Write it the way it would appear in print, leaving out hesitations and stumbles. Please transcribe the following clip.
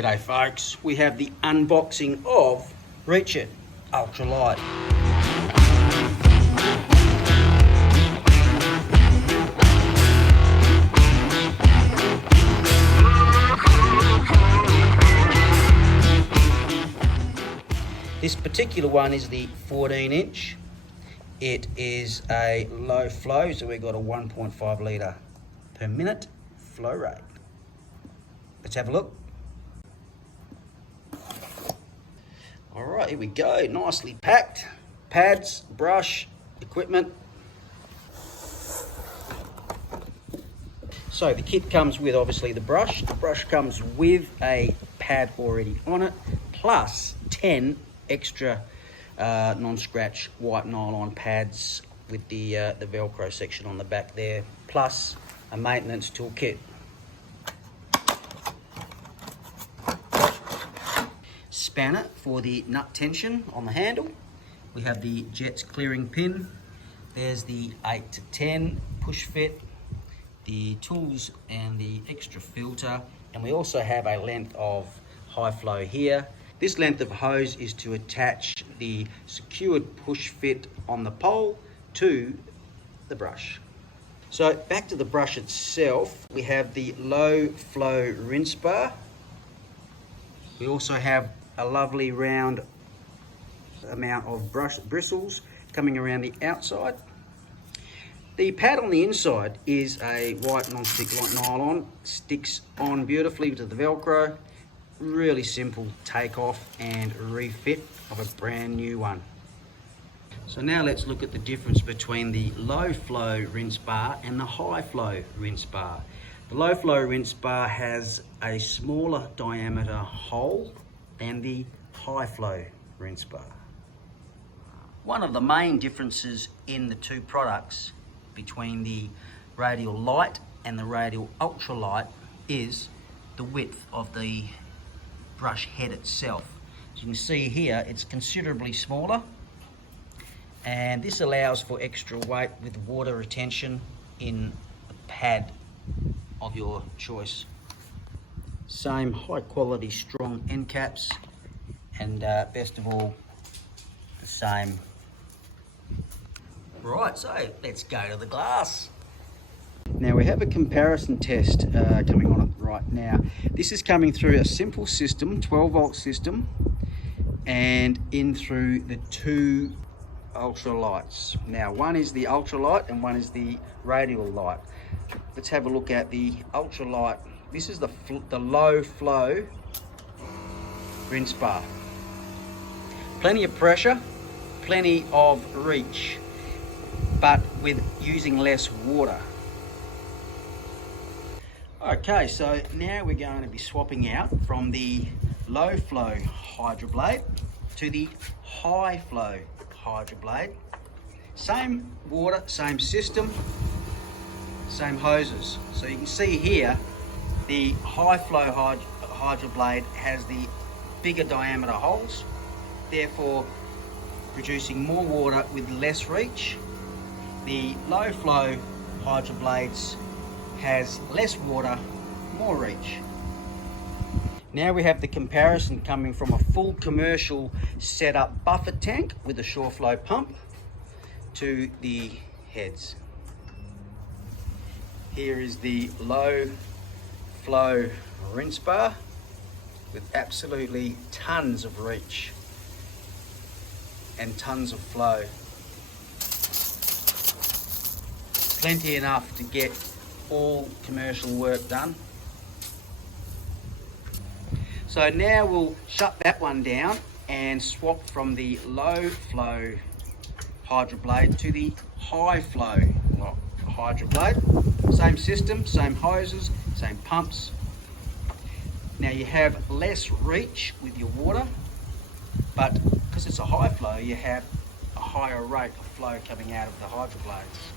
G'day folks, we have the unboxing of Reach It Ultra-Lite. This particular one is the 14-inch. It is a low flow, so we've got a 1.5 litre per minute flow rate. Let's have a look. All right, here we go, nicely packed. Pads, brush, equipment. So the kit comes with obviously the brush. The brush comes with a pad already on it, plus 10 extra non-scratch white nylon pads with the Velcro section on the back there, plus a maintenance toolkit. Spanner for the nut tension on the handle. We have the jets clearing pin. There's the 8 to 10 push fit, the tools and the extra filter, and we also have a length of high flow here. This length of hose is to attach the secured push fit on the pole to the brush. So back to the brush itself, we have the low flow rinse bar. We also have a lovely round amount of brush bristles coming around the outside. The pad on the inside is a white non-stick light nylon, sticks on beautifully to the Velcro. Really simple take off and refit of a brand new one. So now let's look at the difference between the low flow rinse bar and the high flow rinse bar. The low flow rinse bar has a smaller diameter hole than the high flow rinse bar. One of the main differences in the two products between the Radial Lite and the Radial Ultra-Lite is the width of the brush head itself. As you can see here, it's considerably smaller, and this allows for extra weight with water retention in the pad of your choice. Same high quality strong end caps, and best of all, the same. Right, so let's go to the glass. Now we have a comparison test coming on it right now. This is coming through a simple system, 12-volt system, and in through the two ultralights. Now one is the ultralight and one is the radial light. Let's have a look at the ultralight. This is the low flow rinse bar. Plenty of pressure, plenty of reach, but with using less water. Okay, so now we're going to be swapping out from the low flow Hydroblade to the high flow Hydroblade. Same water, same system, same hoses. So you can see here, the high flow Hydroblade has the bigger diameter holes, therefore producing more water with less reach. The low flow Hydroblades has less water, more reach. Now we have the comparison coming from a full commercial setup buffer tank with a shore flow pump to the heads. Here is the low flow rinse bar with absolutely tons of reach and tons of flow. Plenty enough to get all commercial work done. So now we'll shut that one down and swap from the low flow Hydroblade to the high flow Hydroblade. Same system, same hoses, same pumps. Now you have less reach with your water, but because it's a high flow, you have a higher rate of flow coming out of the Hydroblades.